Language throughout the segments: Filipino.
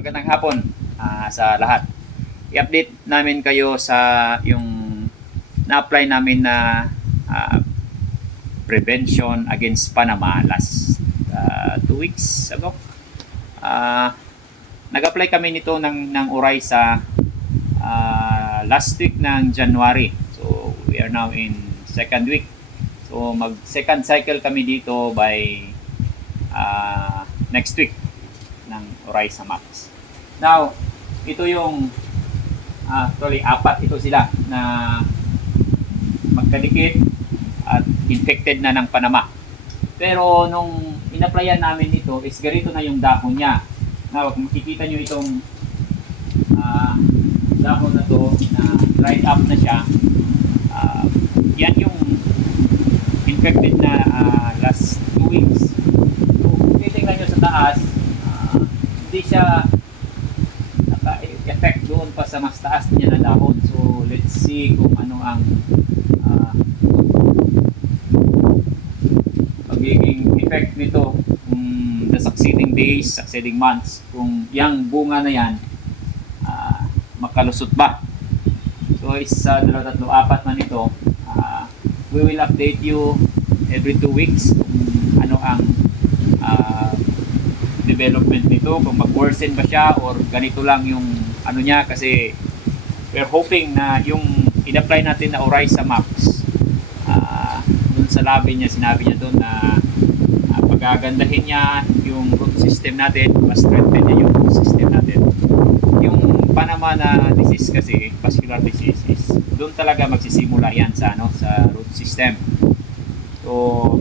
Magandang hapon sa lahat. I-update namin kayo sa yung na-apply namin na prevention against Panama last 2 weeks ago. Nag-apply kami nito ng URAI sa last week ng January. So we are now in second week. So mag second cycle kami dito by next week ng URAI sa MAX. Now, ito yung actually apat ito sila na magkadikit at infected na ng Panama. Pero nung in-applyan namin ito is ganito na yung dahon niya. Now, kung makikita nyo itong dahon na to na dried up na siya, yan yung infected na last 2 weeks. So, kung titingnan nyo sa taas, hindi siya naka-effect doon pa sa mas taas niya na dahon. So, let's see kung ano ang magiging effect nito the succeeding days, succeeding months, kung yung bunga na yan makalusot ba. So is 2, 3, 4 man ito. We will update you every 2 weeks kung ano ang development nito, kung mag-worsen ba siya or ganito lang yung ano niya, kasi we're hoping na yung in-apply natin na URAI sa MAX, dun sa labi niya, sinabi niya dun na pagagandahin niya yung root system natin, mas strengthen niya yung root system natin. Yung Panama na disease kasi, vascular disease, is doon talaga magsisimula yan sa root system. So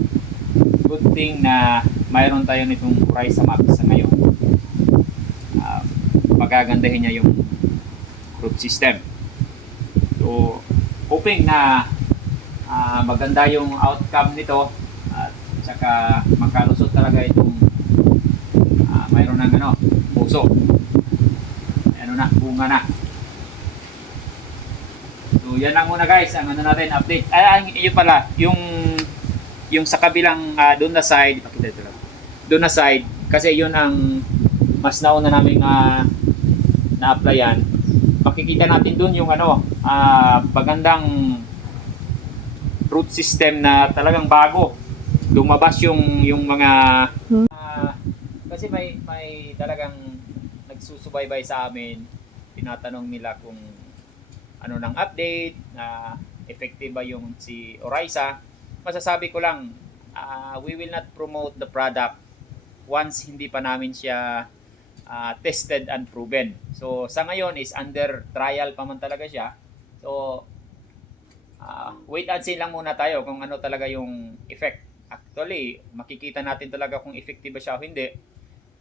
good thing na mayroon tayo nitong URAI sa MAX sa ngayon. Pagagandahin niya yung root system. So hoping na maganda yung outcome nito at saka makalusot talaga itong mayroon ng puso, bunga na. So yan lang muna guys ang natin update. Yun pala yung sa kabilang doon na side, ipakita ito lang. Doon na side kasi yun ang mas nauna namin na-applyan. Makikita natin doon yung pagandang root system na talagang bago. Lumabas yung mga kasi may talagang nagsusubaybay sa amin, tinatanong nila kung ano ng update, effective ba yung si Orisa. Masasabi ko lang, we will not promote the product once hindi pa namin siya tested and proven. So sa ngayon is under trial pa man talaga siya. So wait and see lang muna tayo kung ano talaga yung effect. Actually, makikita natin talaga kung effective ba siya o hindi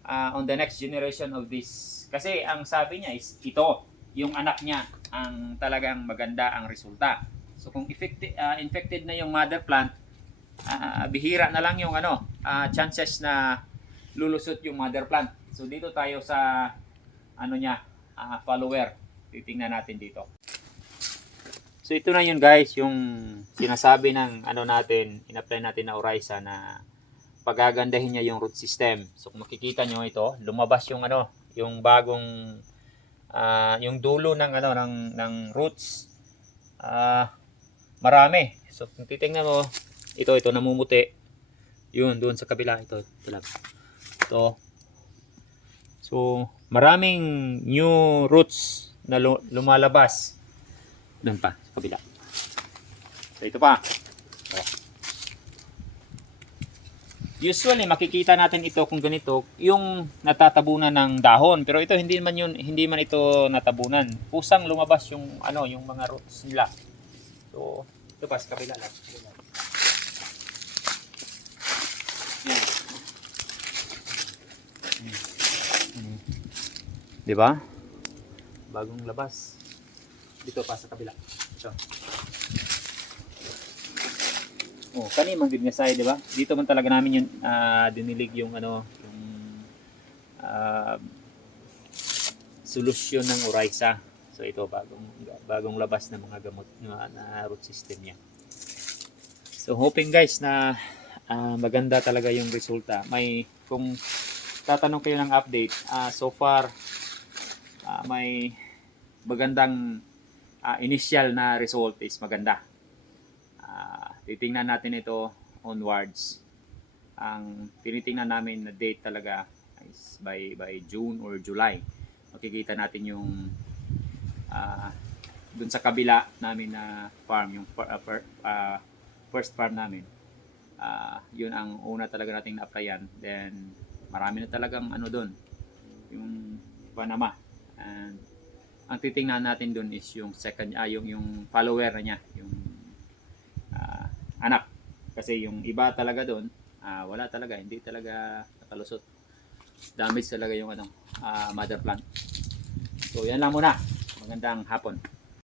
on the next generation of this. Kasi ang sabi niya is ito, yung anak niya ang talagang maganda ang resulta. So kung infected na yung mother plant, bihira na lang yung chances na lulusot yung mother plant. So dito tayo sa follower. Titingnan natin dito. So ito na yun guys, yung sinasabi ng natin, in-apply natin na Orisa na pagagandahin niya yung root system. So kung makikita nyo ito, lumabas yung yung bagong yung dulo ng roots. Marami. So kung titingnan mo, ito namumuti. Yun doon sa kabila, ito lang. Ito. So maraming new roots na lumalabas. Doon pa sa kabila. So ito pa. So, usually makikita natin ito kung ganito, yung natatabunan ng dahon, pero ito hindi man ito natabunan. Pusang lumabas yung yung mga roots nila. So ito pa sa kabila lang. Yan. Di ba? Bagong labas. Dito pa sa kabila. Ito. Kani man gid nga side, di ba? Dito man talaga namin yung dinilig yung yung solusyon ng Orisa. So ito bagong labas ng mga gamot na root system niya. So hoping guys na maganda talaga yung resulta. Kung tatanong kayo ng update, so far may magandang initial na result is maganda. Titingnan natin ito onwards. Ang tinitingnan namin na date talaga is by June or July. Makikita natin yung dun sa kabila namin na farm, yung first farm namin. Yun ang una talaga nating na-applyan. Then marami na talagang ano doon, yung Panama. And ang titingnan natin doon is yung second, yung follower na niya, yung anak. Kasi yung iba talaga doon, wala talaga, hindi talaga nakalusot. Damage talaga yung mother plant. So yan lang muna. Magandang hapon.